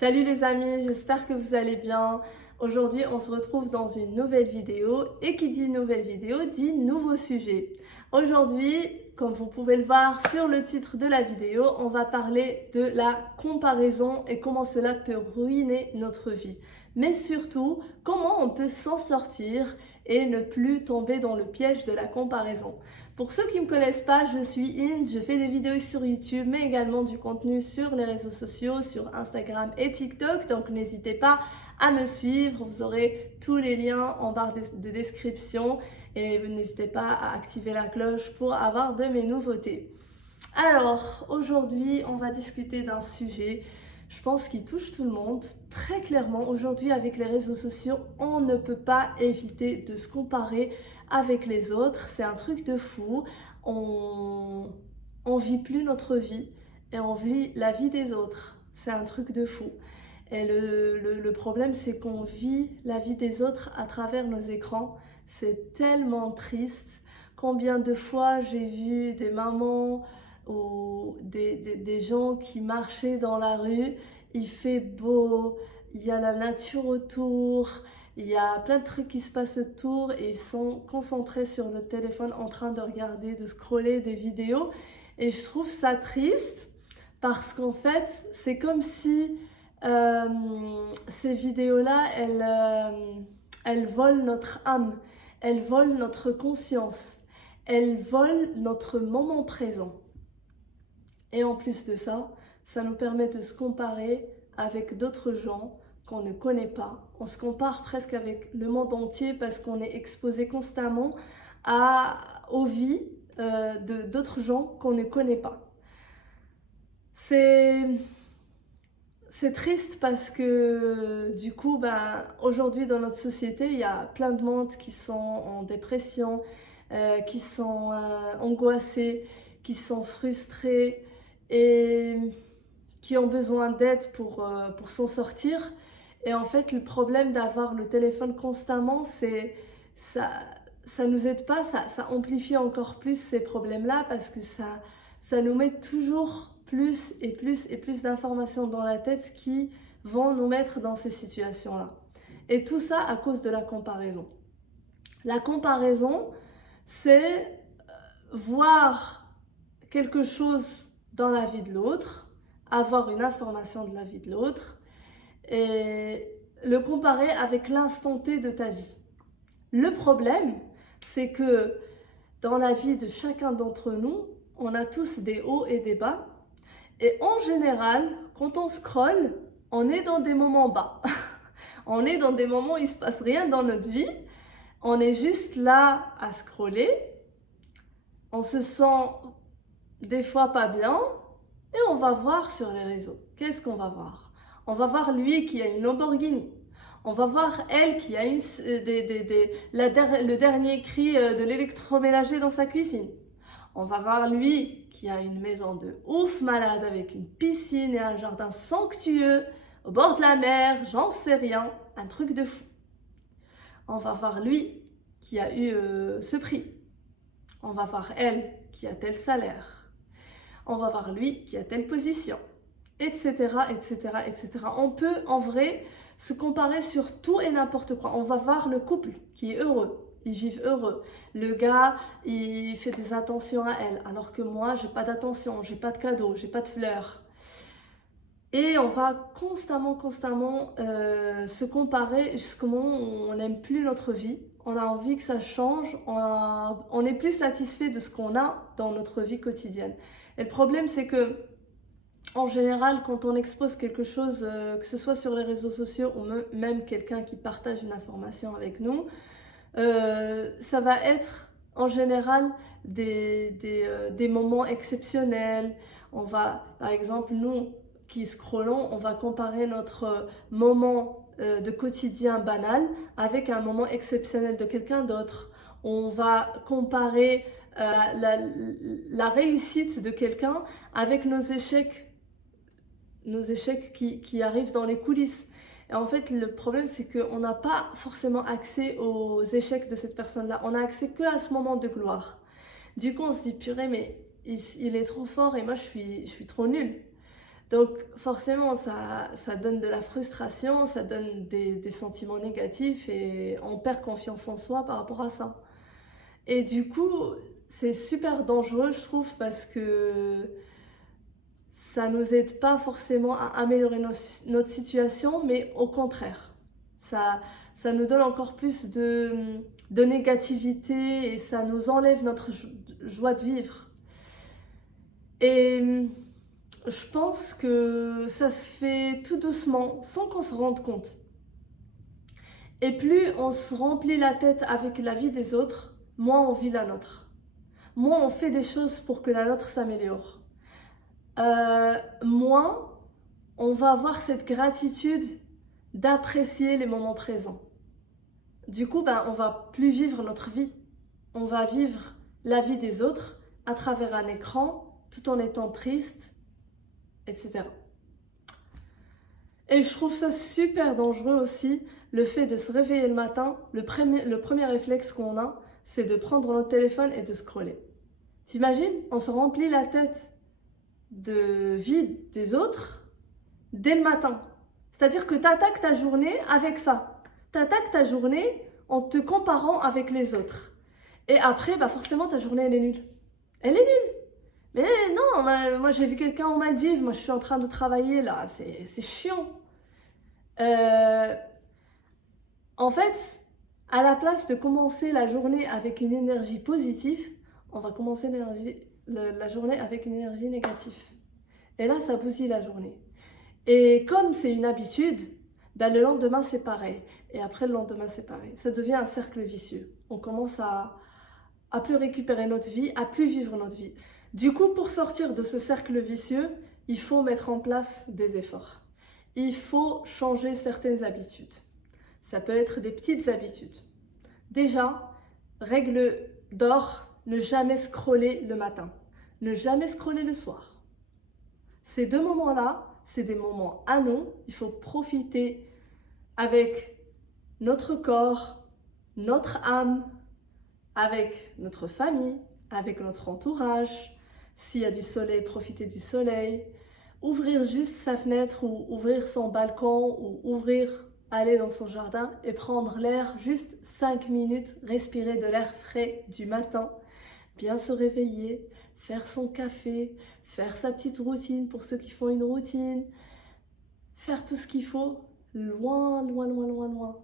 Salut les amis, j'espère que vous allez bien. Aujourd'hui, on se retrouve dans une nouvelle vidéo et qui dit nouvelle vidéo dit nouveau sujet. Aujourd'hui, comme vous pouvez le voir sur le titre de la vidéo, on va parler de la comparaison et comment cela peut ruiner notre vie. Mais surtout, comment on peut s'en sortir et ne plus tomber dans le piège de la comparaison. Pour ceux qui ne me connaissent pas, je suis Inde, je fais des vidéos sur YouTube, mais également du contenu sur les réseaux sociaux, sur Instagram et TikTok. Donc n'hésitez pas à me suivre, vous aurez tous les liens en barre de description et n'hésitez pas à activer la cloche pour avoir de mes nouveautés. Alors, aujourd'hui, on va discuter d'un sujet, je pense, qui touche tout le monde. Très clairement, aujourd'hui, avec les réseaux sociaux, on ne peut pas éviter de se comparer avec les autres. C'est un truc de fou. On vit plus notre vie et on vit la vie des autres. C'est un truc de fou. Et le problème, c'est qu'on vit la vie des autres à travers nos écrans. C'est tellement triste. Combien de fois j'ai vu des mamans ou des gens qui marchaient dans la rue, il fait beau, il y a la nature autour, il y a plein de trucs qui se passent autour et ils sont concentrés sur le téléphone en train de regarder, de scroller des vidéos. Et je trouve ça triste parce qu'en fait, c'est comme si ces vidéos-là, elles volent notre âme, elles volent notre conscience, elles volent notre moment présent. Et en plus de ça, ça nous permet de se comparer avec d'autres gens qu'on ne connaît pas. On se compare presque avec le monde entier parce qu'on est exposé constamment aux vies d'autres gens qu'on ne connaît pas. C'est triste parce que du coup, aujourd'hui dans notre société, il y a plein de monde qui sont en dépression, qui sont angoissés, qui sont frustrés et qui ont besoin d'aide pour s'en sortir. Et en fait, le problème d'avoir le téléphone constamment, c'est ça nous aide pas, ça amplifie encore plus ces problèmes-là parce que ça nous met toujours plus et plus et plus d'informations dans la tête qui vont nous mettre dans ces situations-là. Et tout ça à cause de la comparaison. La comparaison, c'est voir quelque chose dans la vie de l'autre, avoir une information de la vie de l'autre et le comparer avec l'instant T de ta vie. Le problème, c'est que dans la vie de chacun d'entre nous, on a tous des hauts et des bas. Et en général, quand on scrolle, on est dans des moments bas. On est dans des moments où il ne se passe rien dans notre vie. On est juste là à scroller. On se sent des fois pas bien. Et on va voir sur les réseaux. Qu'est-ce qu'on va voir? On va voir lui qui a une Lamborghini. On va voir elle qui a le dernier cri de l'électroménager dans sa cuisine. On va voir lui qui a une maison de ouf malade avec une piscine et un jardin somptueux au bord de la mer, j'en sais rien, un truc de fou. On va voir lui qui a eu ce prix. On va voir elle qui a tel salaire. On va voir lui qui a telle position, etc., etc., etc. On peut en vrai se comparer sur tout et n'importe quoi. On va voir le couple qui est heureux. Ils vivent heureux. Le gars, il fait des attentions à elle, alors que moi, j'ai pas d'attention, j'ai pas de cadeaux, j'ai pas de fleurs. Et on va constamment se comparer jusqu'au moment où on n'aime plus notre vie. On a envie que ça change, on est plus satisfait de ce qu'on a dans notre vie quotidienne. Et le problème, c'est que en général, quand on expose quelque chose, que ce soit sur les réseaux sociaux ou même quelqu'un qui partage une information avec nous, ça va être en général des moments exceptionnels. On va, par exemple, nous qui scrollons, on va comparer notre moment de quotidien banal avec un moment exceptionnel de quelqu'un d'autre. On va comparer la réussite de quelqu'un avec nos échecs qui arrivent dans les coulisses. Et en fait, le problème, c'est qu'on n'a pas forcément accès aux échecs de cette personne-là. On n'a accès qu'à ce moment de gloire. Du coup, on se dit, purée, mais il est trop fort et moi, je suis trop nulle. Donc forcément, ça donne de la frustration, ça donne des sentiments négatifs et on perd confiance en soi par rapport à ça. Et du coup, c'est super dangereux, je trouve, parce que ça nous aide pas forcément à améliorer notre situation, mais au contraire. Ça, ça nous donne encore plus de négativité et ça nous enlève notre joie de vivre. Et je pense que ça se fait tout doucement, sans qu'on se rende compte. Et plus on se remplit la tête avec la vie des autres, moins on vit la nôtre. Moins on fait des choses pour que la nôtre s'améliore. Moins on va avoir cette gratitude d'apprécier les moments présents. Du coup, on va plus vivre notre vie. On va vivre la vie des autres à travers un écran, tout en étant triste, etc. Et je trouve ça super dangereux aussi, le fait de se réveiller le matin, le premier réflexe qu'on a, c'est de prendre notre téléphone et de scroller. T'imagines, on se remplit la tête de vie des autres dès le matin. C'est-à-dire que tu attaques ta journée avec ça. Tu attaques ta journée en te comparant avec les autres. Et après, forcément, ta journée, elle est nulle. Elle est nulle. Mais non, moi j'ai vu quelqu'un en Maldives, moi je suis en train de travailler là, c'est chiant. En fait, à la place de commencer la journée avec une énergie positive, on va commencer la journée avec une énergie négative. Et là, ça bousille la journée. Et comme c'est une habitude, le lendemain c'est pareil. Et après le lendemain c'est pareil. Ça devient un cercle vicieux. On commence à plus récupérer notre vie, à plus vivre notre vie. Du coup, pour sortir de ce cercle vicieux, il faut mettre en place des efforts. Il faut changer certaines habitudes. Ça peut être des petites habitudes. Déjà, règle d'or, ne jamais scroller le matin. Ne jamais scroller le soir. Ces deux moments-là, c'est des moments à nous. Il faut profiter avec notre corps, notre âme, avec notre famille, avec notre entourage. S'il y a du soleil, profiter du soleil. Ouvrir juste sa fenêtre ou ouvrir son balcon ou aller dans son jardin et prendre l'air juste 5 minutes, respirer de l'air frais du matin, bien se réveiller, faire son café, faire sa petite routine pour ceux qui font une routine, faire tout ce qu'il faut, loin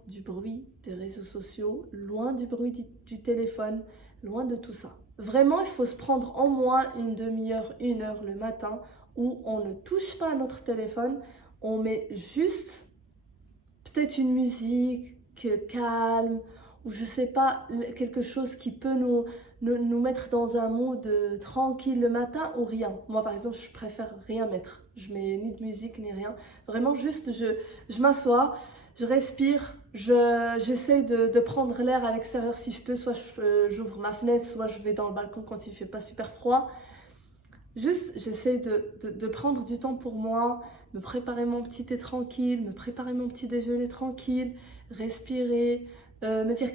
du bruit des réseaux sociaux, loin du bruit du téléphone, loin de tout ça. Vraiment, il faut se prendre au moins une demi-heure, 1 heure le matin où on ne touche pas à notre téléphone, on met juste peut-être une musique calme ou je sais pas, quelque chose qui peut nous mettre dans un mood tranquille le matin ou rien. Moi par exemple, je préfère rien mettre. Je mets ni de musique ni rien. Vraiment juste, je m'assois, je respire, j'essaie de prendre l'air à l'extérieur si je peux. Soit j'ouvre ma fenêtre, soit je vais dans le balcon quand il fait pas super froid. Juste, j'essaie de prendre du temps pour moi, me préparer mon petit thé tranquille, me préparer mon petit déjeuner tranquille, respirer, me dire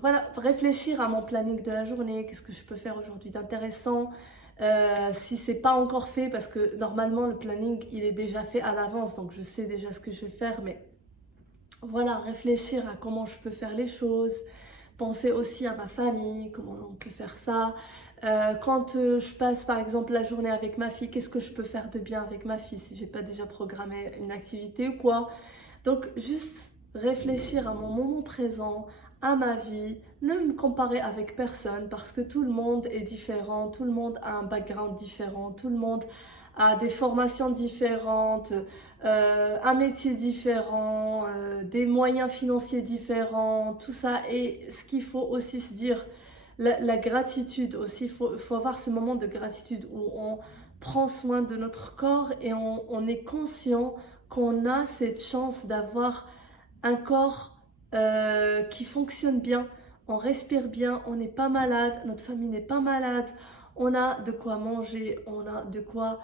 voilà, réfléchir à mon planning de la journée, qu'est-ce que je peux faire aujourd'hui d'intéressant, si c'est pas encore fait, parce que normalement le planning il est déjà fait à l'avance, donc je sais déjà ce que je vais faire, mais voilà, réfléchir à comment je peux faire les choses, penser aussi à ma famille, comment on peut faire ça. Quand je passe par exemple la journée avec ma fille, qu'est-ce que je peux faire de bien avec ma fille si j'ai pas déjà programmé une activité ou quoi. Donc juste réfléchir à mon moment présent, à ma vie, ne me comparer avec personne parce que tout le monde est différent, tout le monde a un background différent, tout le monde a des formations différentes, un métier différent, des moyens financiers différents, tout ça. Et ce qu'il faut aussi se dire, la gratitude aussi, il faut avoir ce moment de gratitude où on prend soin de notre corps et on est conscient qu'on a cette chance d'avoir un corps qui fonctionne bien, on respire bien, on n'est pas malade, notre famille n'est pas malade, on a de quoi manger, on a de quoi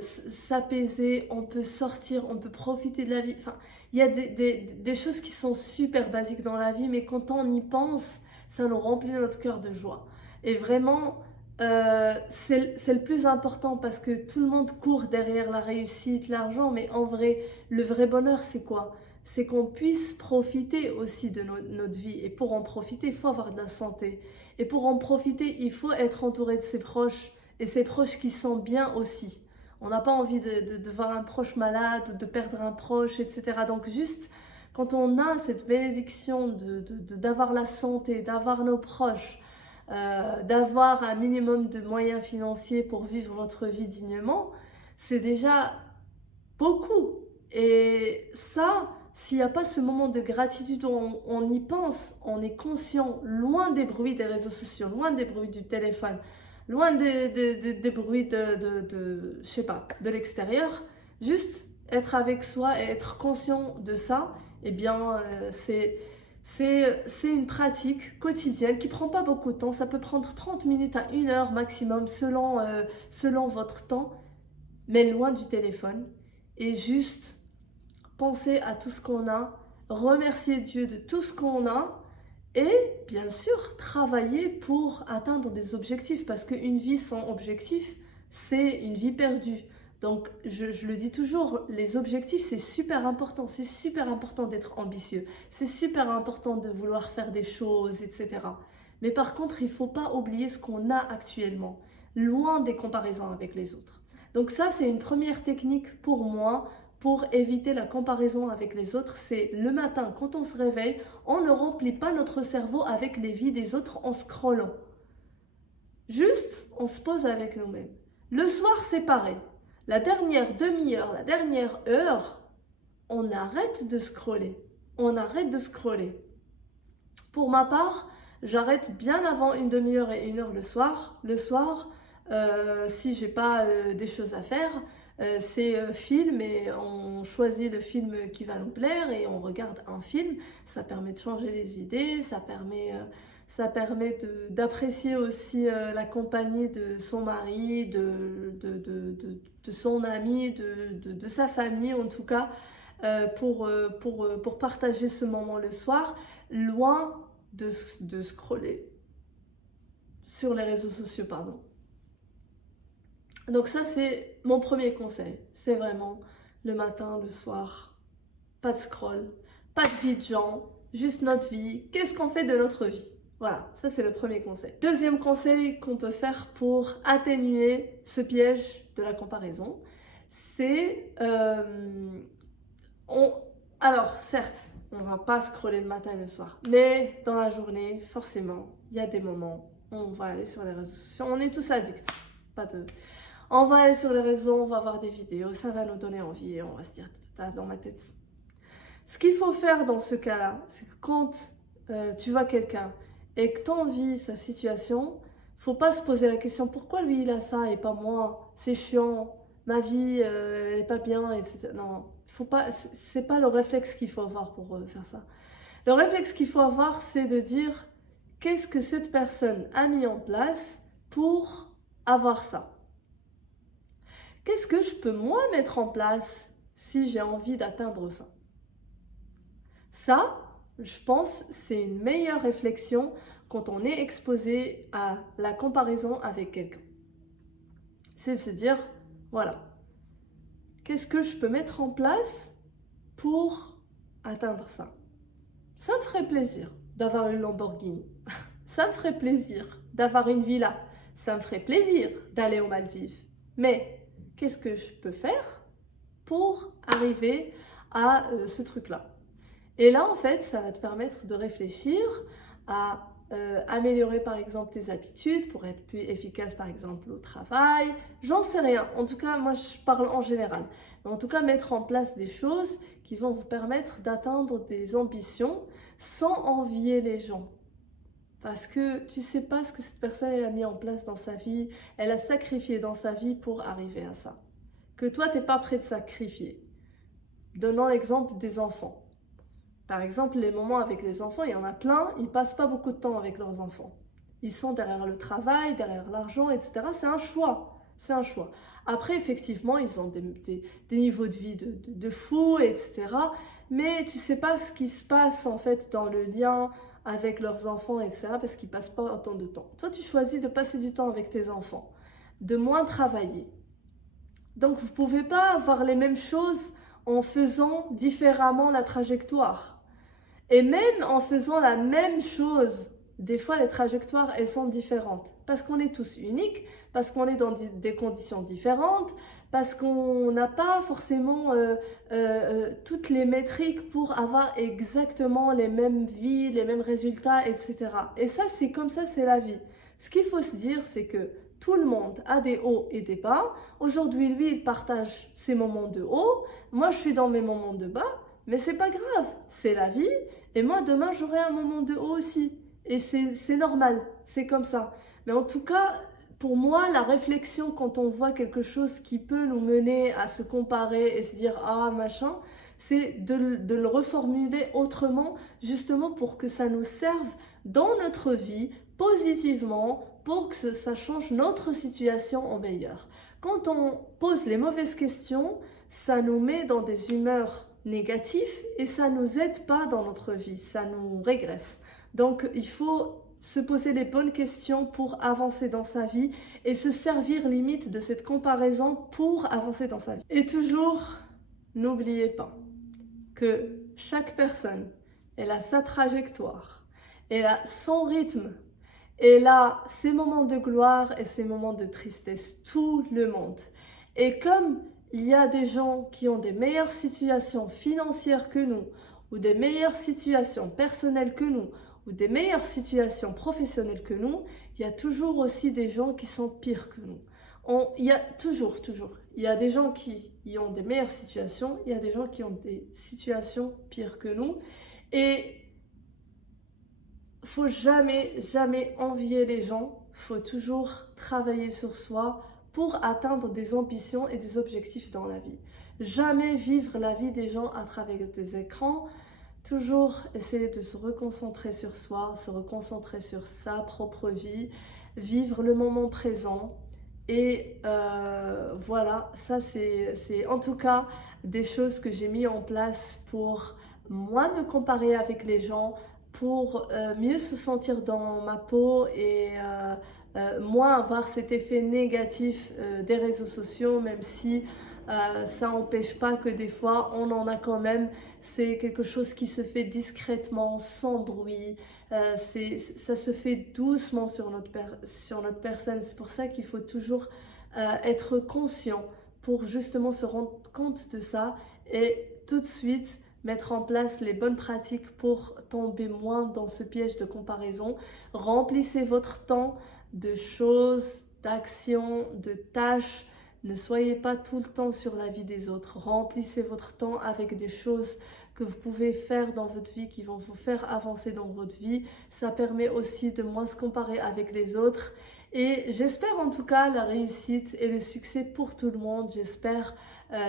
s'apaiser, on peut sortir, on peut profiter de la vie. Enfin, il y a des choses qui sont super basiques dans la vie, mais quand on y pense, ça nous remplit notre cœur de joie. Et vraiment, c'est le plus important parce que tout le monde court derrière la réussite, l'argent, mais en vrai, le vrai bonheur, c'est quoi? C'est qu'on puisse profiter aussi de notre vie. Et pour en profiter, il faut avoir de la santé. Et pour en profiter, il faut être entouré de ses proches et ses proches qui sont bien aussi. On n'a pas envie de voir un proche malade ou de perdre un proche, etc. Donc juste, quand on a cette bénédiction d'avoir la santé, d'avoir nos proches, d'avoir un minimum de moyens financiers pour vivre notre vie dignement, c'est déjà beaucoup. Et ça, s'il n'y a pas ce moment de gratitude où on y pense, on est conscient, loin des bruits des réseaux sociaux, loin des bruits du téléphone, loin des bruits je sais pas, de l'extérieur, juste être avec soi et être conscient de ça, eh bien, c'est une pratique quotidienne qui prend pas beaucoup de temps. Ça peut prendre 30 minutes à 1 heure maximum selon votre temps, mais loin du téléphone. Et juste penser à tout ce qu'on a, remercier Dieu de tout ce qu'on a et bien sûr travailler pour atteindre des objectifs parce qu'une vie sans objectif, c'est une vie perdue. Donc je le dis toujours, les objectifs c'est super important d'être ambitieux, c'est super important de vouloir faire des choses, etc. Mais par contre, il ne faut pas oublier ce qu'on a actuellement, loin des comparaisons avec les autres. Donc ça, c'est une première technique pour moi, pour éviter la comparaison avec les autres. C'est le matin, quand on se réveille, on ne remplit pas notre cerveau avec les vies des autres en scrollant. Juste, on se pose avec nous-mêmes. Le soir, c'est pareil. La dernière demi-heure, la dernière heure, on arrête de scroller. On arrête de scroller. Pour ma part, j'arrête bien avant une demi-heure et 1 heure le soir. Le soir, si j'ai pas des choses à faire, c'est film et on choisit le film qui va nous plaire et on regarde un film. Ça permet de changer les idées, ça permet d'apprécier aussi la compagnie de son mari, de son ami, de sa famille en tout cas, pour partager ce moment le soir, loin de scroller sur les réseaux sociaux, pardon. Donc ça, c'est mon premier conseil. C'est vraiment le matin, le soir, pas de scroll, pas de vie de gens, juste notre vie. Qu'est-ce qu'on fait de notre vie? Voilà, ça c'est le premier conseil. Deuxième conseil qu'on peut faire pour atténuer ce piège de la comparaison, c'est... alors, certes, on ne va pas scroller le matin et le soir, mais dans la journée, forcément, il y a des moments où on va aller sur les réseaux sociaux. On est tous addicts. On va aller sur les réseaux, on va voir des vidéos, ça va nous donner envie et on va se dire, dans ma tête. Ce qu'il faut faire dans ce cas-là, c'est que quand tu vois quelqu'un et que tu envies sa situation, faut pas se poser la question pourquoi lui il a ça et pas moi, c'est chiant, ma vie elle est pas bien, etc. Non, faut pas, c'est pas le réflexe qu'il faut avoir pour faire ça. Le réflexe qu'il faut avoir, c'est de dire qu'est-ce que cette personne a mis en place pour avoir ça. Qu'est-ce que je peux moi mettre en place si j'ai envie d'atteindre ça? Ça, je pense, c'est une meilleure réflexion quand on est exposé à la comparaison avec quelqu'un. C'est de se dire, voilà, qu'est-ce que je peux mettre en place pour atteindre ça? Ça me ferait plaisir d'avoir une Lamborghini. Ça me ferait plaisir d'avoir une villa. Ça me ferait plaisir d'aller aux Maldives. Mais qu'est-ce que je peux faire pour arriver à ce truc-là? Et là, en fait, ça va te permettre de réfléchir à améliorer, par exemple, tes habitudes pour être plus efficace, par exemple, au travail. J'en sais rien. En tout cas, moi, je parle en général. Mais en tout cas, mettre en place des choses qui vont vous permettre d'atteindre des ambitions sans envier les gens. Parce que tu ne sais pas ce que cette personne elle a mis en place dans sa vie, elle a sacrifié dans sa vie pour arriver à ça. Que toi, tu n'es pas prêt de sacrifier. Donnons l'exemple des enfants. Par exemple, les moments avec les enfants, il y en a plein, ils ne passent pas beaucoup de temps avec leurs enfants. Ils sont derrière le travail, derrière l'argent, etc. C'est un choix. C'est un choix. Après, effectivement, ils ont des niveaux de vie de fou, etc. Mais tu ne sais pas ce qui se passe en fait dans le lien avec leurs enfants, etc. parce qu'ils ne passent pas autant de temps. Toi, tu choisis de passer du temps avec tes enfants, de moins travailler. Donc, vous ne pouvez pas avoir les mêmes choses en faisant différemment la trajectoire. Et même en faisant la même chose, des fois les trajectoires, elles sont différentes. Parce qu'on est tous uniques, parce qu'on est dans des conditions différentes, parce qu'on n'a pas forcément toutes les métriques pour avoir exactement les mêmes vies, les mêmes résultats, etc. Et ça, c'est comme ça, c'est la vie. Ce qu'il faut se dire, c'est que tout le monde a des hauts et des bas. Aujourd'hui, lui, il partage ses moments de haut. Moi, je suis dans mes moments de bas. Mais c'est pas grave, c'est la vie. Et moi, demain, j'aurai un moment de haut aussi. Et c'est normal, c'est comme ça. Mais en tout cas, pour moi, la réflexion quand on voit quelque chose qui peut nous mener à se comparer et se dire « Ah, machin », c'est de le reformuler autrement, justement pour que ça nous serve dans notre vie positivement, pour que ça change notre situation en meilleur. Quand on pose les mauvaises questions, ça nous met dans des humeurs négatives et ça ne nous aide pas dans notre vie, ça nous régresse. Donc il faut se poser les bonnes questions pour avancer dans sa vie et se servir limite de cette comparaison pour avancer dans sa vie. Et toujours, n'oubliez pas que chaque personne, elle a sa trajectoire, elle a son rythme, elle a ses moments de gloire et ses moments de tristesse, tout le monde. Et comme il y a des gens qui ont des meilleures situations financières que nous, ou des meilleures situations personnelles que nous, ou des meilleures situations professionnelles que nous, il y a toujours aussi des gens qui sont pires que nous. Il y a toujours. Il y a des gens qui ont des meilleures situations, il y a des gens qui ont des situations pires que nous. Et faut jamais envier les gens, faut toujours travailler sur soi pour atteindre des ambitions et des objectifs dans la vie. Jamais vivre la vie des gens à travers des écrans, toujours essayer de se reconcentrer sur soi, se reconcentrer sur sa propre vie, vivre le moment présent. Et voilà, ça c'est en tout cas des choses que j'ai mis en place pour moins me comparer avec les gens, pour mieux se sentir dans ma peau et moins avoir cet effet négatif des réseaux sociaux, même si ça n'empêche pas que des fois on en a quand même. C'est quelque chose qui se fait discrètement, sans bruit, ça se fait doucement sur notre personne. C'est pour ça qu'il faut toujours être conscient pour justement se rendre compte de ça et tout de suite mettre en place les bonnes pratiques pour tomber moins dans ce piège de comparaison. Remplissez votre temps de choses, d'actions, de tâches. Ne soyez pas tout le temps sur la vie des autres. Remplissez votre temps avec des choses que vous pouvez faire dans votre vie, qui vont vous faire avancer dans votre vie. Ça permet aussi de moins se comparer avec les autres. Et j'espère en tout cas la réussite et le succès pour tout le monde. J'espère,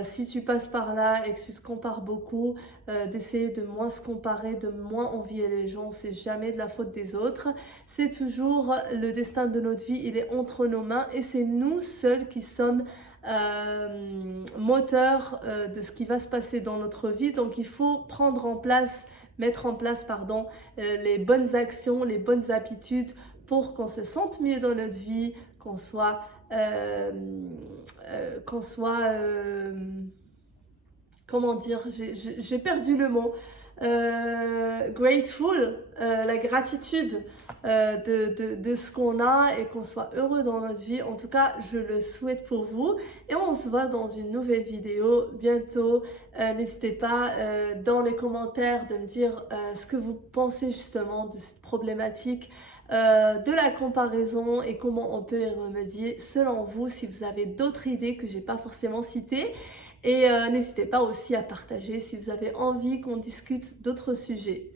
si tu passes par là et que tu te compares beaucoup, d'essayer de moins se comparer, de moins envier les gens. C'est jamais de la faute des autres. C'est toujours le destin de notre vie. Il est entre nos mains et c'est nous seuls qui sommes moteur de ce qui va se passer dans notre vie. Donc il faut mettre en place les bonnes actions, les bonnes habitudes pour qu'on se sente mieux dans notre vie, qu'on soit comment dire, j'ai perdu le mot, grateful, la gratitude de ce qu'on a et qu'on soit heureux dans notre vie. En tout cas, je le souhaite pour vous et on se voit dans une nouvelle vidéo bientôt. N'hésitez pas dans les commentaires de me dire ce que vous pensez justement de cette problématique de la comparaison et comment on peut y remédier selon vous, si vous avez d'autres idées que j'ai pas forcément citées. Et n'hésitez pas aussi à partager si vous avez envie qu'on discute d'autres sujets.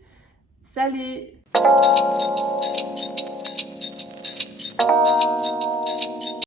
Salut!